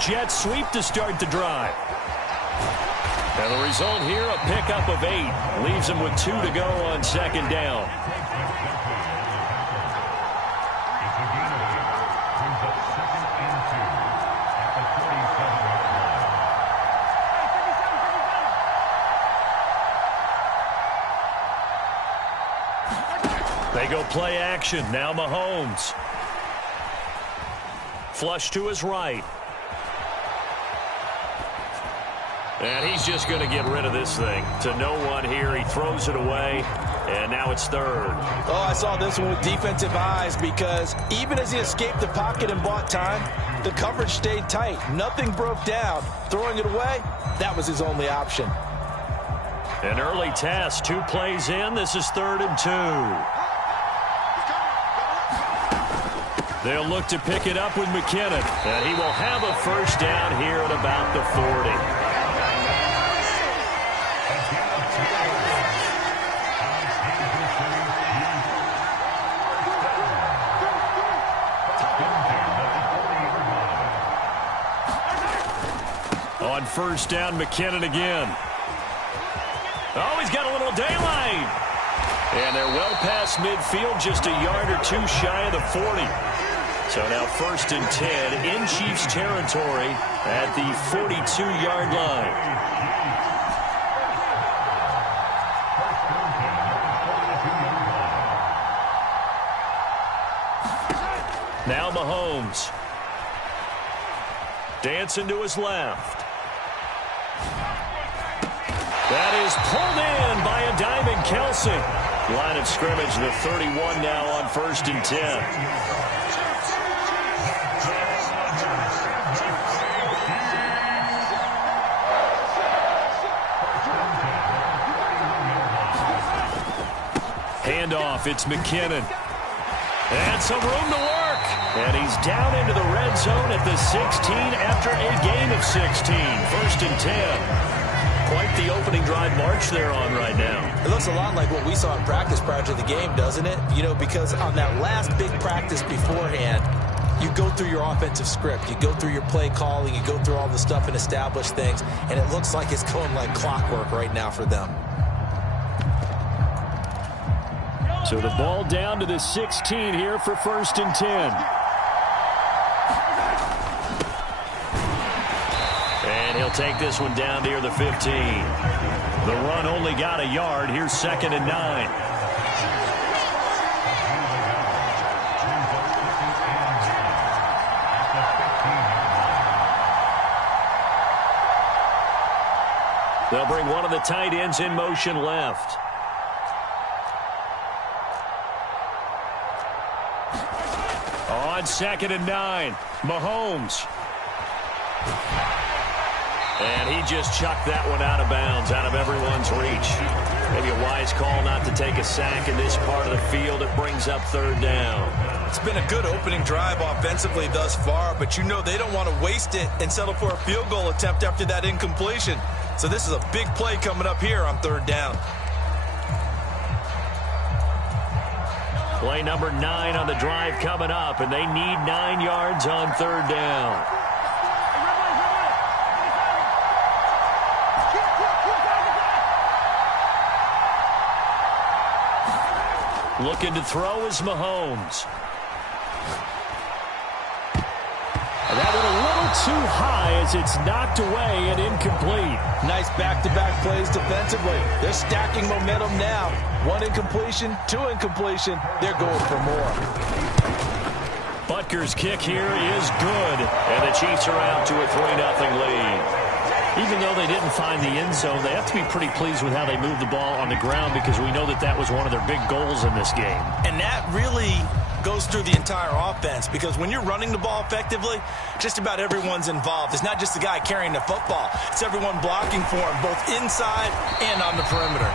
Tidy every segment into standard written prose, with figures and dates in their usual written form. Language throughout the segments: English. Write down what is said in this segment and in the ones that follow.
jet sweep to start the drive. And the result here, a pickup of 8. Leaves them with 2 to go on second down. They go play action. Now Mahomes. Flush to his right. And he's just going to get rid of this thing. To no one here. He throws it away. And now it's third. Oh, I saw this one with defensive eyes because even as he escaped the pocket and bought time, the coverage stayed tight. Nothing broke down. Throwing it away, that was his only option. An early test. 2 plays in. This is 3rd and 2. They'll look to pick it up with McKinnon. And he will have a first down here at about the 40. On first down, McKinnon again. Oh, he's got a little daylight. And they're well past midfield, just a yard or 2 shy of the 40. So now 1st and 10 in Chiefs territory at the 42-yard line. Now Mahomes. Dancing to his left. That is pulled in by a diving Kelsey. Line of scrimmage, the 31 now on 1st and 10. Handoff, it's McKinnon. And some room to work. And he's down into the red zone at the 16 after a gain of 16. 1st and 10. Quite the opening drive march they're on right now. It looks a lot like what we saw in practice prior to the game, doesn't it? You know, because on that last big practice beforehand, you go through your offensive script. You go through your play calling. You go through all the stuff and establish things. And it looks like it's going like clockwork right now for them. So the ball down to the 16 here for 1st and 10. And he'll take this one down near the 15. The run only got a yard. Here's 2nd and 9. They'll bring one of the tight ends in motion left. On 2nd and 9, Mahomes. And he just chucked that one out of bounds, out of everyone's reach. Maybe a wise call not to take a sack in this part of the field. It brings up 3rd down. It's been a good opening drive offensively thus far, but you know they don't want to waste it and settle for a field goal attempt after that incompletion. So this is a big play coming up here on 3rd down. Play number 9 on the drive coming up, and they need 9 yards on 3rd down. Looking to throw is Mahomes. And that one a little too high as it's knocked away and incomplete. Nice back-to-back plays defensively. They're stacking momentum now. 1 incompletion, 2 incompletion. They're going for more. Butker's kick here is good. And the Chiefs are out to a 3-0 lead. Even though they didn't find the end zone, they have to be pretty pleased with how they moved the ball on the ground because we know that that was one of their big goals in this game. And that really goes through the entire offense because when you're running the ball effectively, just about everyone's involved. It's not just the guy carrying the football. It's everyone blocking for him, both inside and on the perimeter.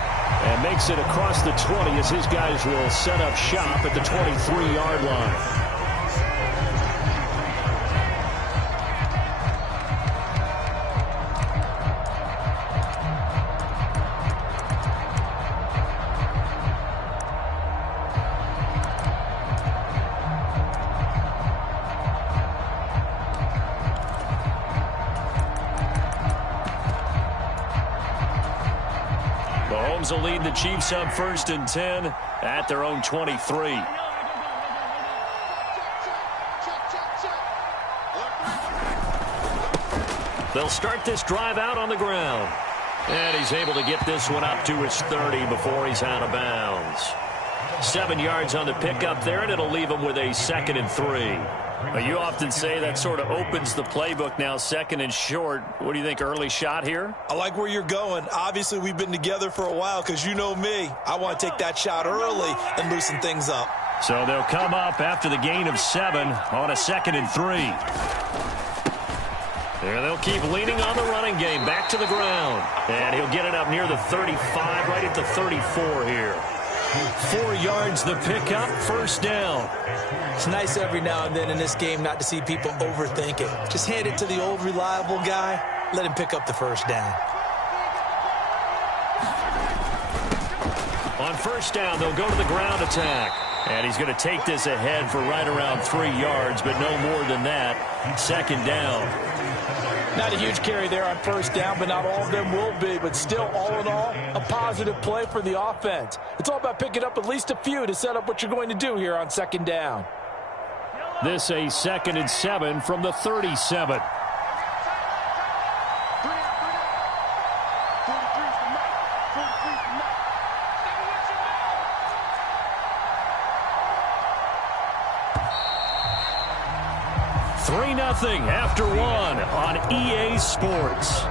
And makes it across the 20 as his guys will set up shop at the 23-yard line. Mahomes will lead the Chiefs up 1st and 10 at their own 23. They'll start this drive out on the ground. And he's able to get this one up to his 30 before he's out of bounds. 7 yards on the pickup there, and it'll leave him with a 2nd and 3. You often say that sort of opens the playbook now, 2nd and short. What do you think, early shot here? I like where you're going. Obviously, we've been together for a while because you know me. I want to take that shot early and loosen things up. So they'll come up after the gain of 7 on a 2nd and 3. And they'll keep leaning on the running game. Back to the ground. And he'll get it up near the 35, right at the 34 here. 4 yards the pickup, 1st down. It's nice every now and then in this game not to see people overthink it. Just hand it to the old reliable guy. Let him pick up the 1st down. On 1st down, they'll go to the ground attack. And he's going to take this ahead for right around 3 yards, but no more than that. 2nd down. Not a huge carry there on 1st down, but not all of them will be. But still, all in all, a positive play for the offense. It's all about picking up at least a few to set up what you're going to do here on 2nd down. This a 2nd and 7 from the 37. Nothing after 1 on EA Sports.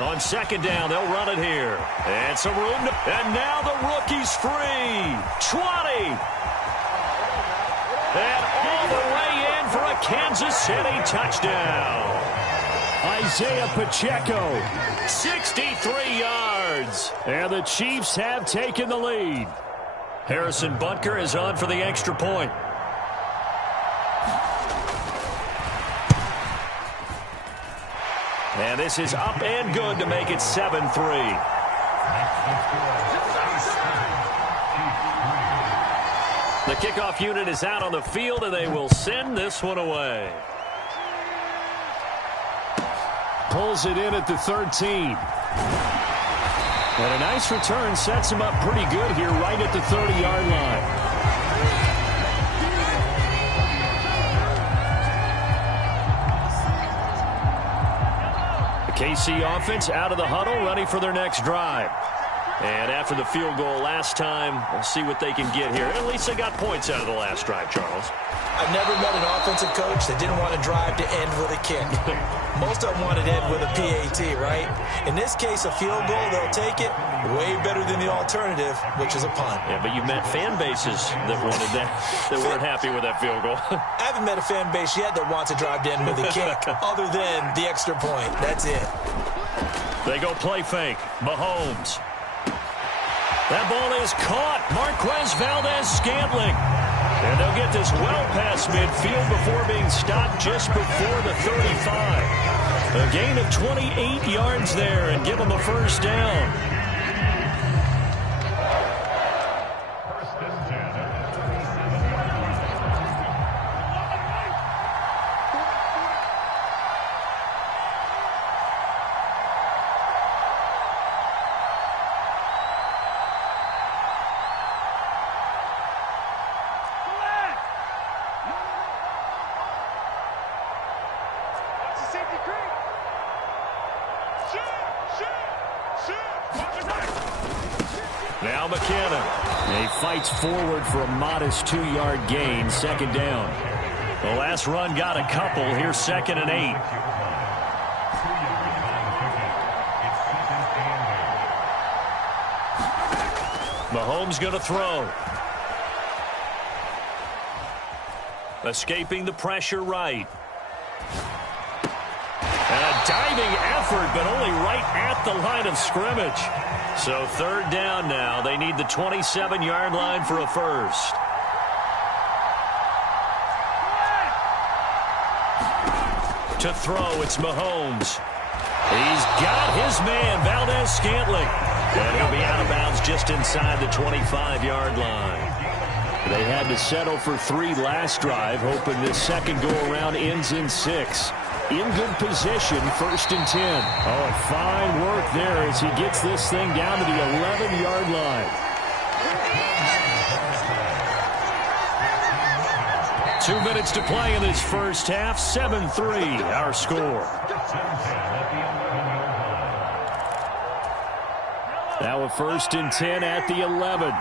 On 2nd down, they'll run it here. And some room. And now the rookie's free. 20. And all the way in for a Kansas City touchdown. Isaiah Pacheco, 63 yards. And the Chiefs have taken the lead. Harrison Butker is on for the extra point. And this is up and good to make it 7-3. The kickoff unit is out on the field, and they will send this one away. Pulls it in at the 13. And a nice return sets him up pretty good here right at the 30-yard line. The KC offense out of the huddle, ready for their next drive. And after the field goal last time, we'll see what they can get here. At least they got points out of the last drive, Charles. I've never met an offensive coach that didn't want to drive to end with a kick. Most of them wanted to end with a PAT, right? In this case, a field goal, they'll take it. Way better than the alternative, which is a punt. Yeah, but you've met fan bases that wanted that, that weren't happy with that field goal. I haven't met a fan base yet that wants to drive to end with a kick, other than the extra point. That's it. They go play fake. Mahomes. That ball is caught. Marquez Valdes-Scantling. And they'll get this well past midfield before being stopped just before the 35. A gain of 28 yards there and give them a 1st down. Now McKinnon. He fights forward for a modest 2-yard gain, 2nd down. The last run got a couple. Here's 2nd and 8. Mahomes going to throw. Escaping the pressure right. And a diving effort, but only right at the line of scrimmage. So 3rd down now. They need the 27-yard line for a 1st. To throw, it's Mahomes. He's got his man, Valdes-Scantling. And he'll be out of bounds just inside the 25-yard line. They had to settle for 3 last drive, hoping this second go-around ends in 6. In good position, 1st and 10. Oh, fine work there as he gets this thing down to the 11-yard line. 2 minutes to play in this first half. 7-3, our score. Now a 1st and 10 at the 11.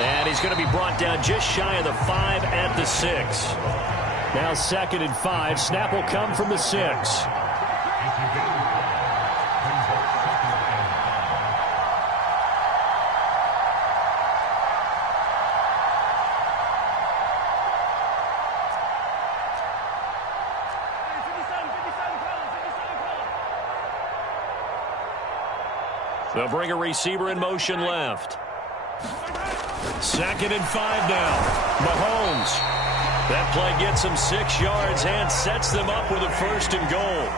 And he's going to be brought down just shy of the 5 at the 6. Now 2nd and 5. Snap will come from the 6. They'll bring a receiver in motion left. 2nd and 5 now. Mahomes. That play gets him 6 yards and sets them up with a 1st and goal.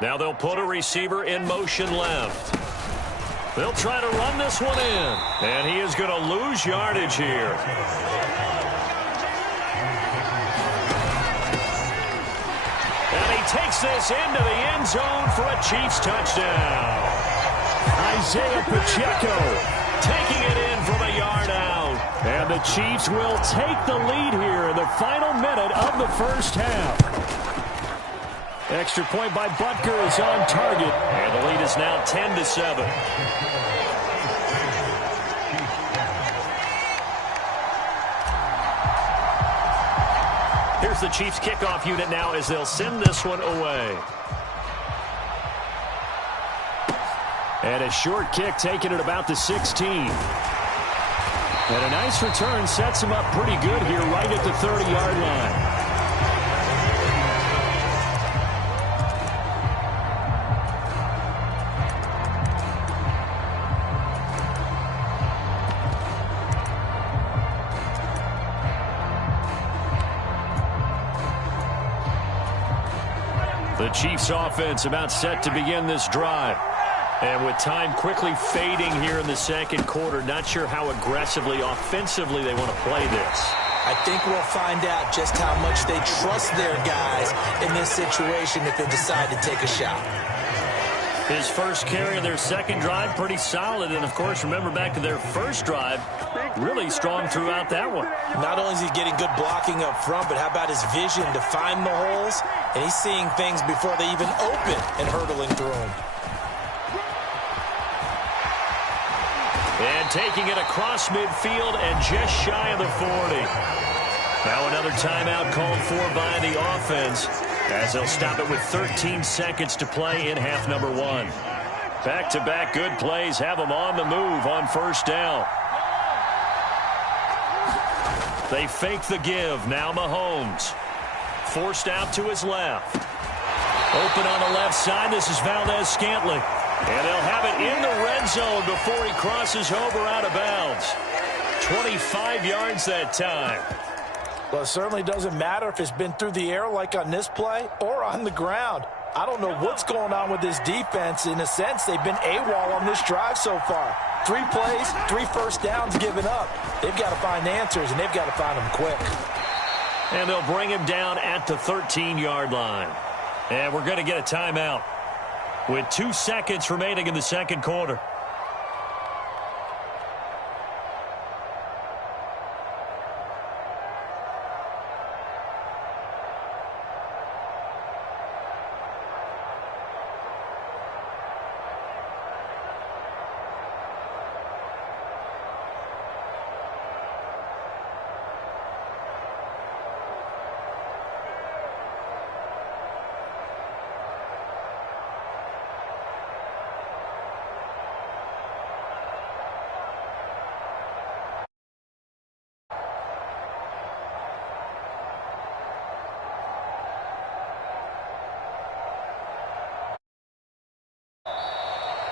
Now they'll put a receiver in motion left. They'll try to run this one in. And he is going to lose yardage here. And he takes this into the end zone for a Chiefs touchdown. Isaiah Pacheco taking it in from a yard out. And the Chiefs will take the lead here in the final minute of the first half. Extra point by Butker is on target. And the lead is now 10-7. Here's the Chiefs kickoff unit now as they'll send this one away. And a short kick taken at about the 16. And a nice return sets him up pretty good here right at the 30-yard line. The Chiefs offense about set to begin this drive. And with time quickly fading here in the second quarter, not sure how aggressively, offensively they want to play this. I think we'll find out just how much they trust their guys in this situation if they decide to take a shot. His first carry of their second drive, pretty solid. And, of course, remember back to their first drive, really strong throughout that one. Not only is he getting good blocking up front, but how about his vision to find the holes? And he's seeing things before they even open and hurdling through them. And taking it across midfield and just shy of the 40. Now another timeout called for by the offense as they'll stop it with 13 seconds to play in half number 1. Back-to-back good plays have them on the move on first down. They fake the give. Now Mahomes. Forced out to his left. Open on the left side. This is Valdez-Scantling. And they'll have it in the red zone before he crosses over out of bounds. 25 yards that time. Well, it certainly doesn't matter if it's been through the air like on this play or on the ground. I don't know what's going on with this defense. In a sense, they've been AWOL on this drive so far. 3 plays, 3 first downs given up. They've got to find answers, and they've got to find them quick. And they'll bring him down at the 13-yard line. And we're going to get a timeout with 2 seconds remaining in the second quarter.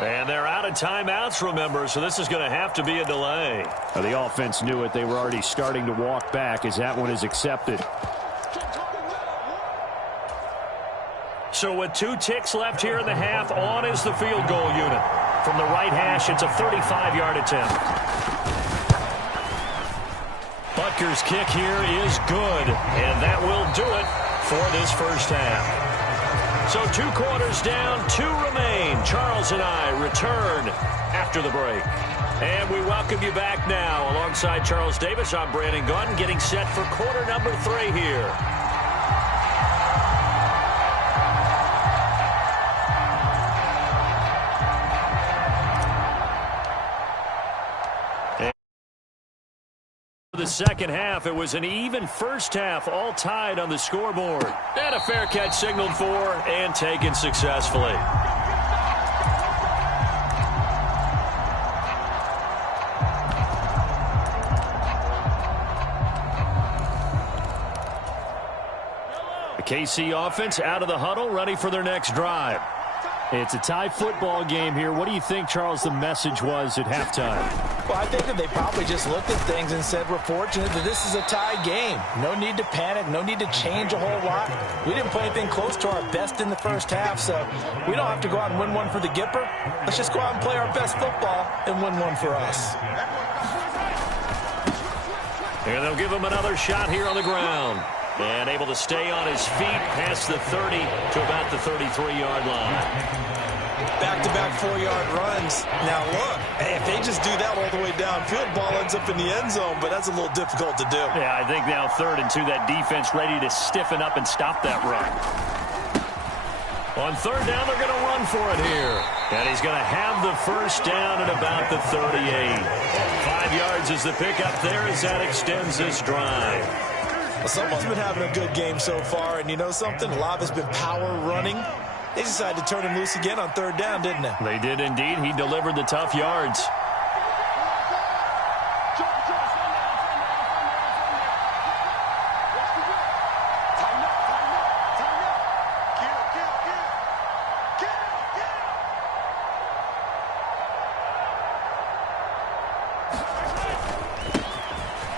And they're out of timeouts, remember, so this is going to have to be a delay. Well, the offense knew it. They were already starting to walk back as that one is accepted. So with 2 ticks left here in the half, on is the field goal unit. From the right hash, it's a 35-yard attempt. Butker's kick here is good, and that will do it for this first half. So 2 quarters down, 2 remain. Charles and I return after the break. And we welcome you back now. Alongside Charles Davis, I'm Brandon Gaudin, getting set for quarter number 3 here. The second half, it was an even first half, all tied on the scoreboard. And a fair catch signaled for and taken successfully. The KC offense out of the huddle, ready for their next drive. It's a tie football game here. What do you think, Charles, the message was at halftime? Well, I think that they probably just looked at things and said, we're fortunate that this is a tie game. No need to panic. No need to change a whole lot. We didn't play anything close to our best in the first half, so we don't have to go out and win one for the Gipper. Let's just go out and play our best football and win one for us. And they'll give him another shot here on the ground. And able to stay on his feet past the 30 to about the 33-yard line. Back-to-back 4-yard runs. Now, look, if they just do that all the way downfield, ball ends up in the end zone, but that's a little difficult to do. Yeah, I think now 3rd and 2, that defense ready to stiffen up and stop that run. On 3rd down, they're going to run for it here. And he's going to have the first down at about the 38. 5 yards is the pickup there as that extends this drive. Well, someone's been having a good game so far, and you know something? A lot of it's been power running. They decided to turn him loose again on 3rd down, didn't they? They did indeed. He delivered the tough yards.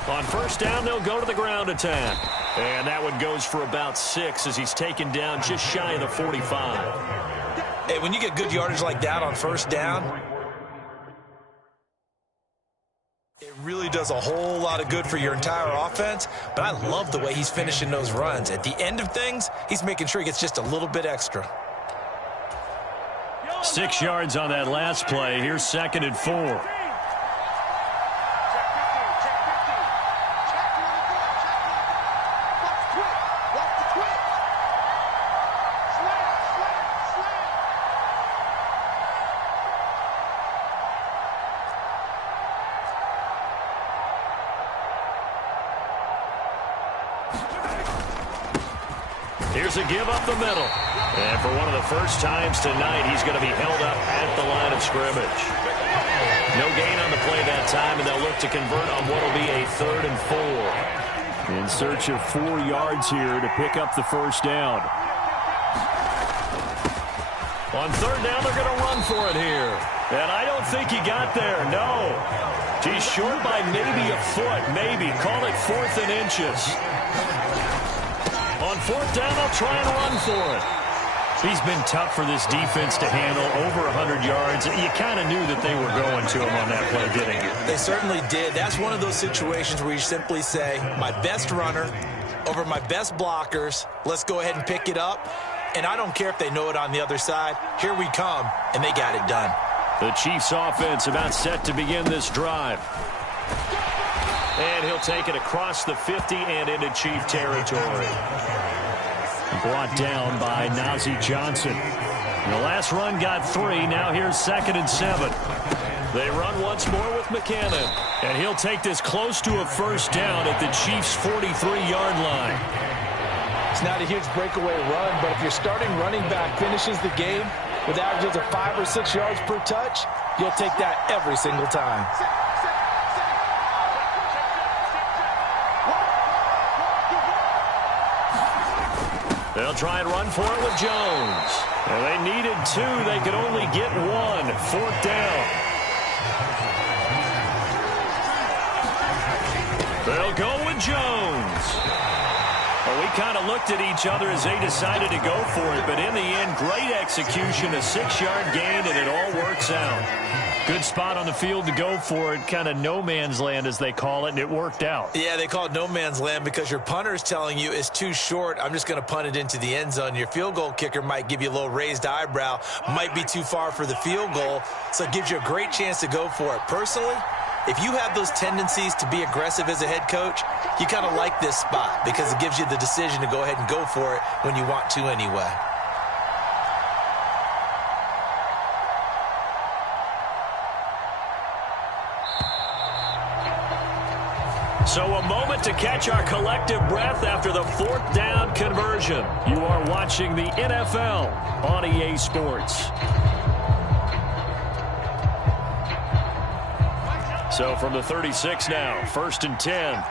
On 1st down, they'll go to the ground attack. And that one goes for about 6 as he's taken down just shy of the 45. Hey, when you get good yardage like that on 1st down, it really does a whole lot of good for your entire offense. But I love the way he's finishing those runs. At the end of things, he's making sure he gets just a little bit extra. 6 yards on that last play. Here's 2nd and 4. Here's a give up the middle. And for one of the first times tonight, he's going to be held up at the line of scrimmage. No gain on the play that time, and they'll look to convert on what will be a 3rd and 4. In search of 4 yards here to pick up the first down. On 3rd down, they're going to run for it here. And I don't think he got there, no. He's short by maybe a foot, maybe. Call it 4th and inches. On 4th down, they'll try and run for it. He's been tough for this defense to handle, over 100 yards. You kind of knew that they were going to him on that play, didn't you? They certainly did. That's one of those situations where you simply say, my best runner over my best blockers. Let's go ahead and pick it up. And I don't care if they know it on the other side. Here we come, and they got it done. The Chiefs offense about set to begin this drive. And he'll take it across the 50 and into Chief territory. Brought down by Nazeeh Johnson. The last run got 3. Now here's 2nd and 7. They run once more with McKinnon. And he'll take this close to a first down at the Chiefs' 43-yard line. It's not a huge breakaway run, but if your starting running back finishes the game with averages of 5 or 6 yards per touch, you'll take that every single time. They'll try and run for it with Jones. Well, they needed 2. They could only get 1. 4th down. They'll go with Jones. Well, we kind of looked at each other as they decided to go for it, but in the end, great execution, a 6-yard gain, and it all works out. Good spot on the field to go for it, kind of no man's land as they call it, and it worked out. Yeah, they call it no man's land because your punter's telling you it's too short. I'm just going to punt it into the end zone. Your field goal kicker might give you a little raised eyebrow, might be too far for the field goal, so it gives you a great chance to go for it. Personally, if you have those tendencies to be aggressive as a head coach, you kind of like this spot because it gives you the decision to go ahead and go for it when you want to anyway. So a moment to catch our collective breath after the 4th down conversion. You are watching the NFL on EA Sports. So from the 36 now, 1st and 10.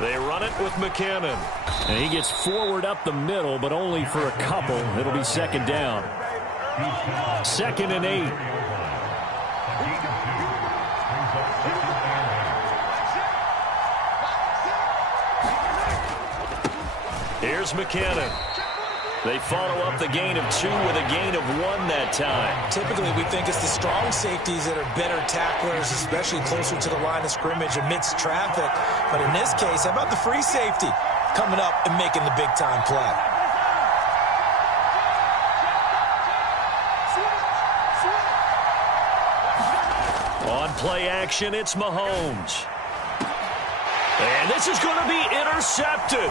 They run it with McKinnon. And he gets forward up the middle, but only for a couple. It'll be 2nd down. 2nd and 8. Here's McKinnon. They follow up the gain of 2 with a gain of 1 that time. Typically, we think it's the strong safeties that are better tacklers, especially closer to the line of scrimmage amidst traffic. But in this case, how about the free safety coming up and making the big-time play? On play action, it's Mahomes. And this is going to be intercepted.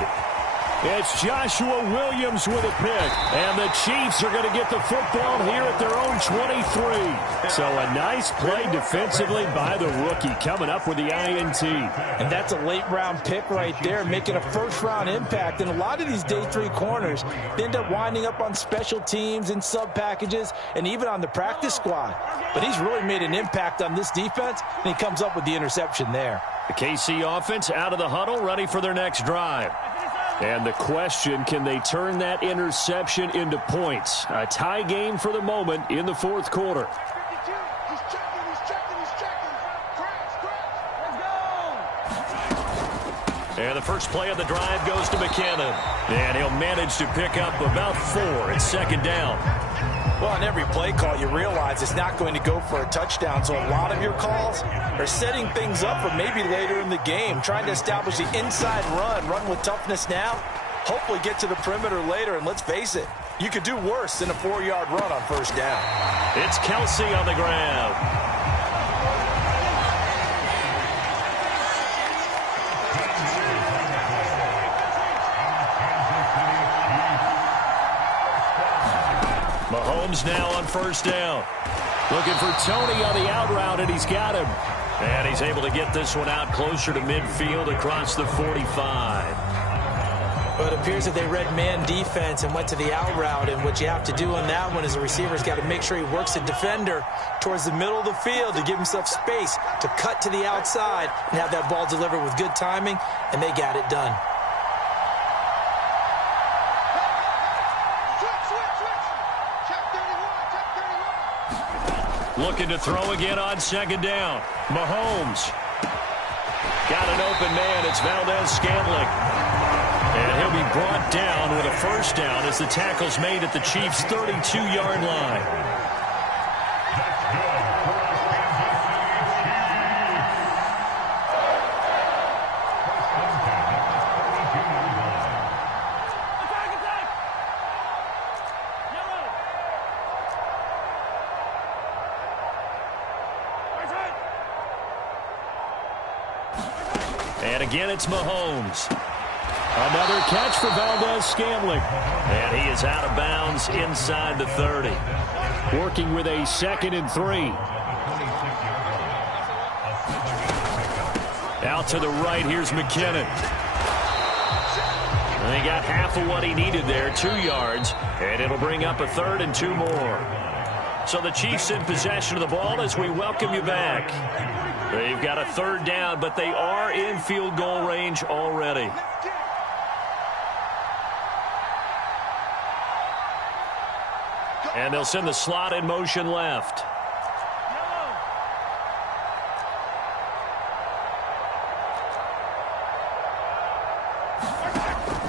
It's Joshua Williams with a pick. And the Chiefs are going to get the football here at their own 23. So a nice play defensively by the rookie coming up with the INT. And that's a late-round pick right there, making a first-round impact. And a lot of these day 3 corners end up winding up on special teams and sub-packages and even on the practice squad. But he's really made an impact on this defense, and he comes up with the interception there. The KC offense out of the huddle, ready for their next drive. And the question, can they turn that interception into points? A tie game for the moment in the 4th quarter. And the first play of the drive goes to McKinnon. And he'll manage to pick up about 4. It's 2nd down. Well, on every play call, you realize it's not going to go for a touchdown. So a lot of your calls are setting things up for maybe later in the game, trying to establish the inside run with toughness now, hopefully get to the perimeter later. And let's face it, you could do worse than a 4-yard run on 1st down. It's Kelsey on the ground. Mahomes now on 1st down. Looking for Tony on the out route, and he's got him. And he's able to get this one out closer to midfield across the 45. But it appears that they read man defense and went to the out route. And what you have to do on that one is the receiver's got to make sure he works the defender towards the middle of the field to give himself space to cut to the outside and have that ball delivered with good timing, and they got it done. Looking to throw again on 2nd down. Mahomes. Got an open man. It's Valdez-Scantling. And he'll be brought down with a 1st down as the tackle's made at the Chiefs' 32-yard line. And again, it's Mahomes. Another catch for Valdez-Scantling. And he is out of bounds inside the 30. Working with a 2nd and 3. Out to the right, here's McKinnon. And he got half of what he needed there, 2 yards. And it'll bring up a 3rd and 2 more. So the Chiefs in possession of the ball as we welcome you back. They've got a third down, but they are in field goal range already. And they'll send the slot in motion left.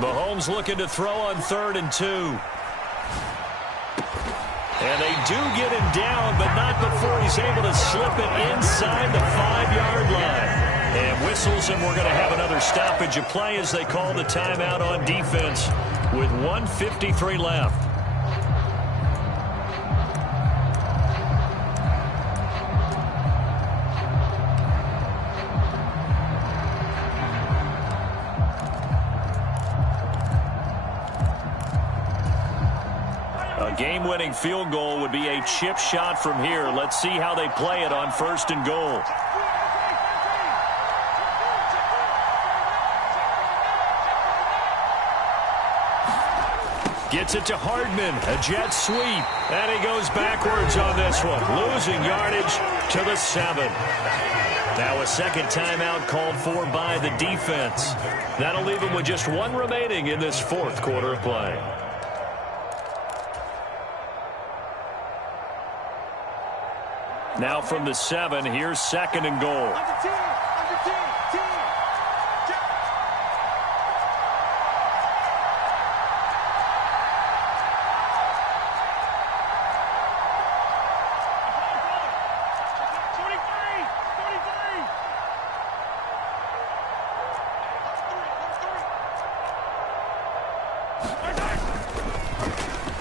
Mahomes looking to throw on 3rd and 2. And they do get him down, but not before he's able to slip it inside the 5-yard line. And whistles, and we're going to have another stoppage of play as they call the timeout on defense with 1:53 left. Game-winning field goal would be a chip shot from here. Let's see how they play it on 1st and goal. Gets it to Hardman, a jet sweep, and he goes backwards on this one, losing yardage to the 7. Now a second timeout called for by the defense. That'll leave him with just 1 remaining in this 4th quarter of play. Now from the 7, here's 2nd and goal.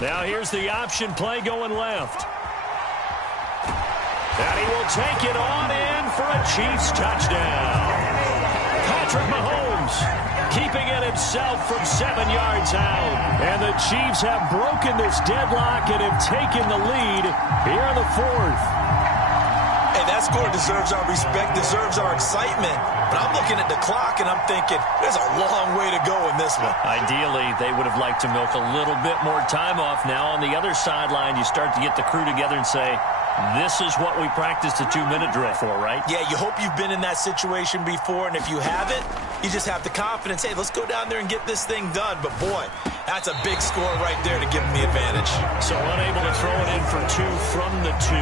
Now here's the option play going left. And he will take it on in for a Chiefs touchdown. Patrick Mahomes keeping it himself from 7 yards out. And the Chiefs have broken this deadlock and have taken the lead here in the 4th. Hey, that score deserves our respect, deserves our excitement. But I'm looking at the clock and I'm thinking, there's a long way to go in this one. Ideally, they would have liked to milk a little bit more time off. Now on the other sideline, you start to get the crew together and say, this is what we practiced a 2-minute drill for, right? Yeah, you hope you've been in that situation before, and if you haven't, you just have the confidence, hey, let's go down there and get this thing done. But, boy, that's a big score right there to give them the advantage. So unable to throw it in for 2 from the 2.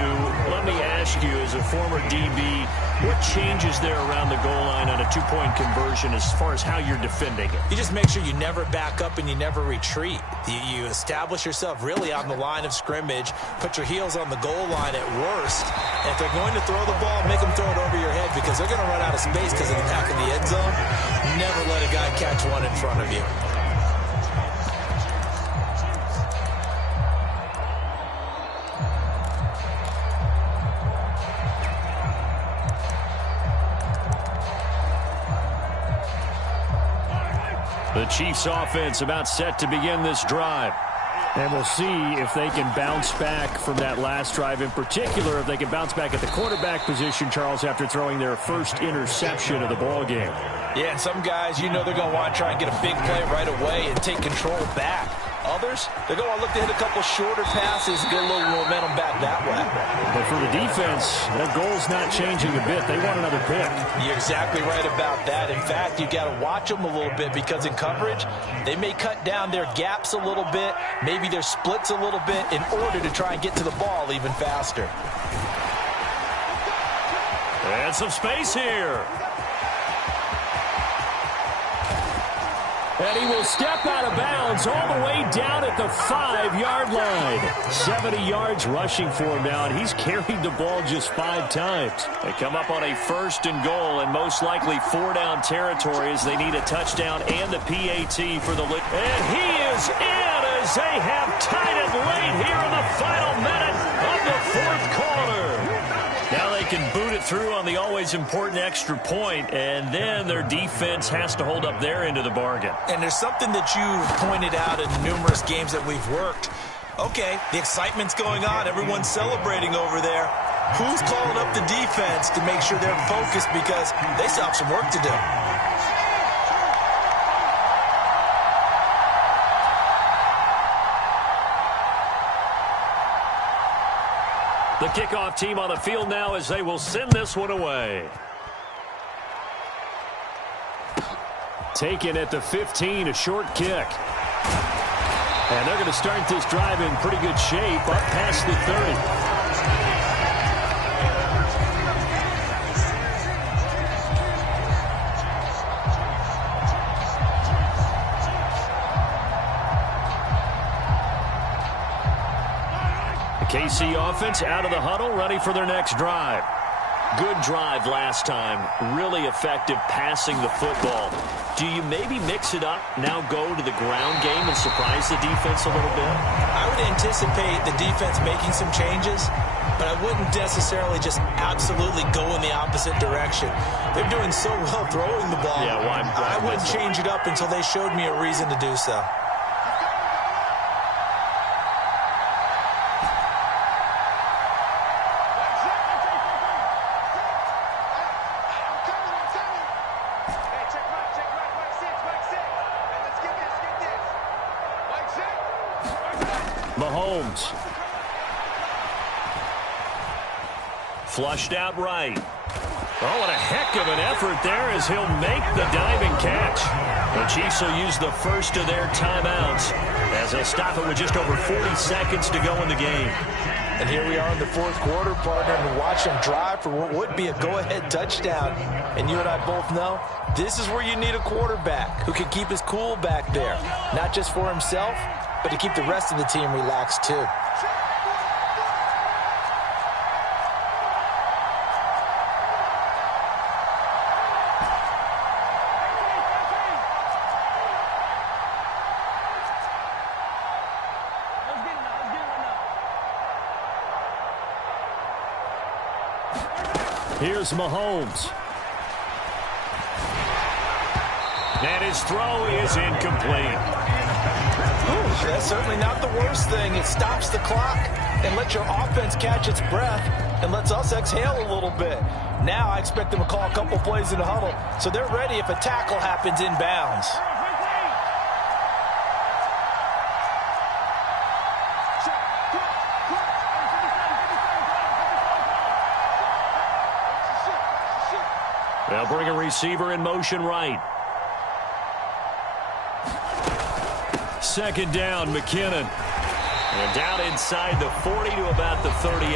Let me ask you, as a former DB, what changes there around the goal line on a 2-point conversion as far as how you're defending it? You just make sure you never back up and you never retreat. You establish yourself really on the line of scrimmage, put your heels on the goal line at worst. And if they're going to throw the ball, make them throw it over your head because they're going to run out of space because of the back of the end zone. Never let a guy catch one in front of you. The Chiefs offense about set to begin this drive. And we'll see if they can bounce back from that last drive. In particular, if they can bounce back at the quarterback position, Charles, after throwing their first interception of the ball game. Yeah, and some guys, you know they're going to want to try and get a big play right away and take control back. Others, they're going to look to hit a couple shorter passes and get a little momentum back that way. But for the defense, their goal's not changing a bit. They want another pick. You're exactly right about that. In fact, you've got to watch them a little bit because in coverage, they may cut down their gaps a little bit, maybe their splits a little bit in order to try and get to the ball even faster. And some space here. And he will step out of bounds all the way down at the 5-yard line. 70 yards rushing for him now, and he's carried the ball just 5 times. They come up on a 1st and goal and most likely 4-down territory as they need a touchdown and the PAT for the lead. And he is in as they have tied it late here in the final minute of the 4th quarter. Now they can boot it through on the always important extra point, and then their defense has to hold up their end of the bargain. And there's something that you pointed out in numerous games that we've worked. Okay, the excitement's going on. Everyone's celebrating over there. Who's calling up the defense to make sure they're focused because they still have some work to do? The kickoff team on the field now as they will send this one away. Taken at the 15, a short kick. And they're going to start this drive in pretty good shape, up past the 30. KC offense out of the huddle, ready for their next drive. Good drive last time. Really effective passing the football. Do you maybe mix it up, now go to the ground game and surprise the defense a little bit? I would anticipate the defense making some changes, but I wouldn't necessarily just absolutely go in the opposite direction. They're doing so well throwing the ball. Yeah, well, I wouldn't change it up until they showed me a reason to do so. Mahomes. Flushed out right. Oh, what a heck of an effort there as he'll make the diving catch. The Chiefs will use the first of their timeouts as they'll stop it with just over 40 seconds to go in the game. And here we are in the fourth quarter, partner, and watch them drive for what would be a go-ahead touchdown. And you and I both know this is where you need a quarterback who can keep his cool back there, not just for himself, but to keep the rest of the team relaxed too. Here's Mahomes. And his throw is incomplete. Ooh, that's certainly not the worst thing. It stops the clock and lets your offense catch its breath and lets us exhale a little bit. Now I expect them to call a couple plays in the huddle so they're ready if a tackle happens inbounds. They'll bring a receiver in motion right. Second down, McKinnon. And down inside the 40 to about the 38.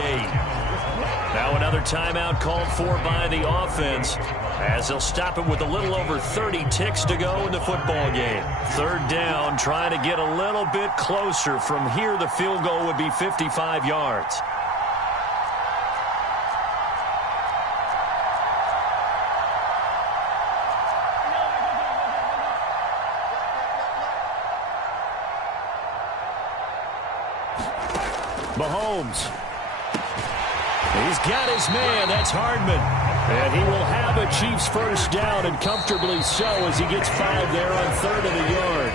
Now another timeout called for by the offense as they'll stop it with a little over 30 ticks to go in the football game. Third down, trying to get a little bit closer. From here, the field goal would be 55 yards. Mahomes. He's got his man. That's Hardman. And he will have a Chiefs first down, and comfortably so, as he gets 5 there on third of the yard.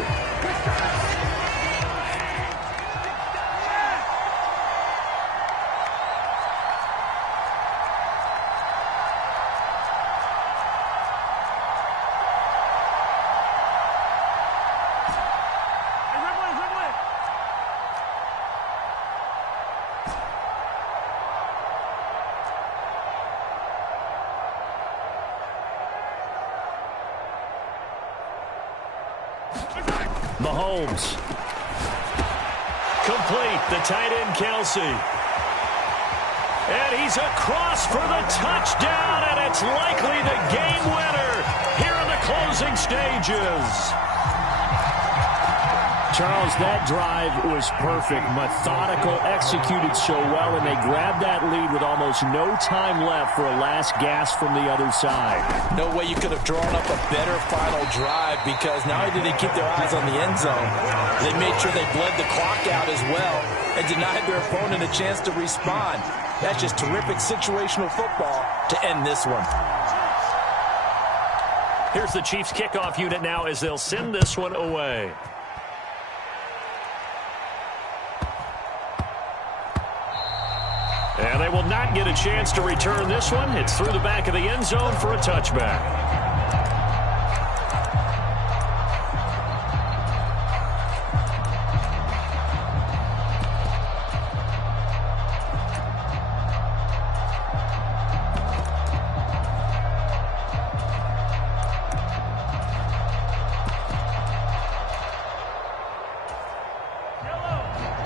Mahomes. Complete, the tight end, Kelsey. And he's across for the touchdown, and it's likely the game winner here in the closing stages. Charles, that drive was perfect. Methodical, executed so well, and they grabbed that lead with almost no time left for a last gasp from the other side. No way you could have drawn up a better final drive, because not only did they keep their eyes on the end zone, they made sure they bled the clock out as well and denied their opponent a chance to respond. That's just terrific situational football to end this one. Here's the Chiefs kickoff unit now as they'll send this one away. And they will not get a chance to return this one. It's through the back of the end zone for a touchback.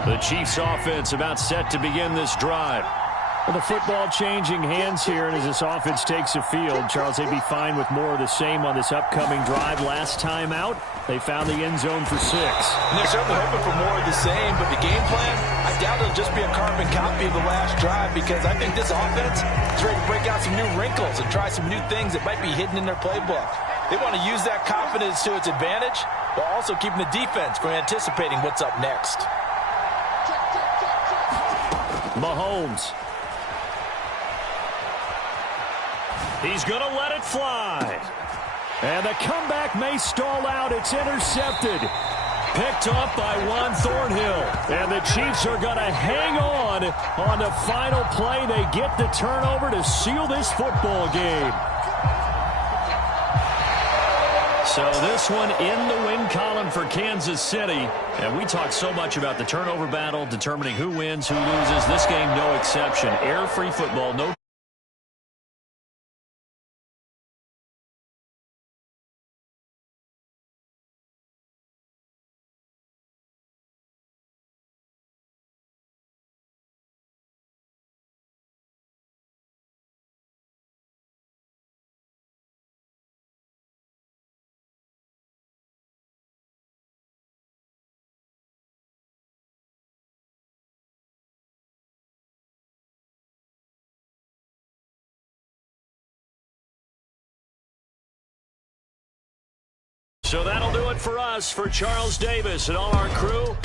The Chiefs offense about set to begin this drive. Well, the football changing hands here, and as this offense takes the field, Charles, they'd be fine with more of the same on this upcoming drive. Last time out, they found the end zone for 6. And they're certainly hoping for more of the same, but the game plan, I doubt it'll just be a carbon copy of the last drive, because I think this offense is ready to break out some new wrinkles and try some new things that might be hidden in their playbook. They want to use that confidence to its advantage, while also keeping the defense from anticipating what's up next. Mahomes. He's going to let it fly. And the comeback may stall out. It's intercepted. Picked up by Juan Thornhill. And the Chiefs are going to hang on the final play. They get the turnover to seal this football game. So this one in the win column for Kansas City. And we talked so much about the turnover battle, determining who wins, who loses. This game, no exception. Error-free football, no. So that'll do it for us. For Charles Davis and all our crew,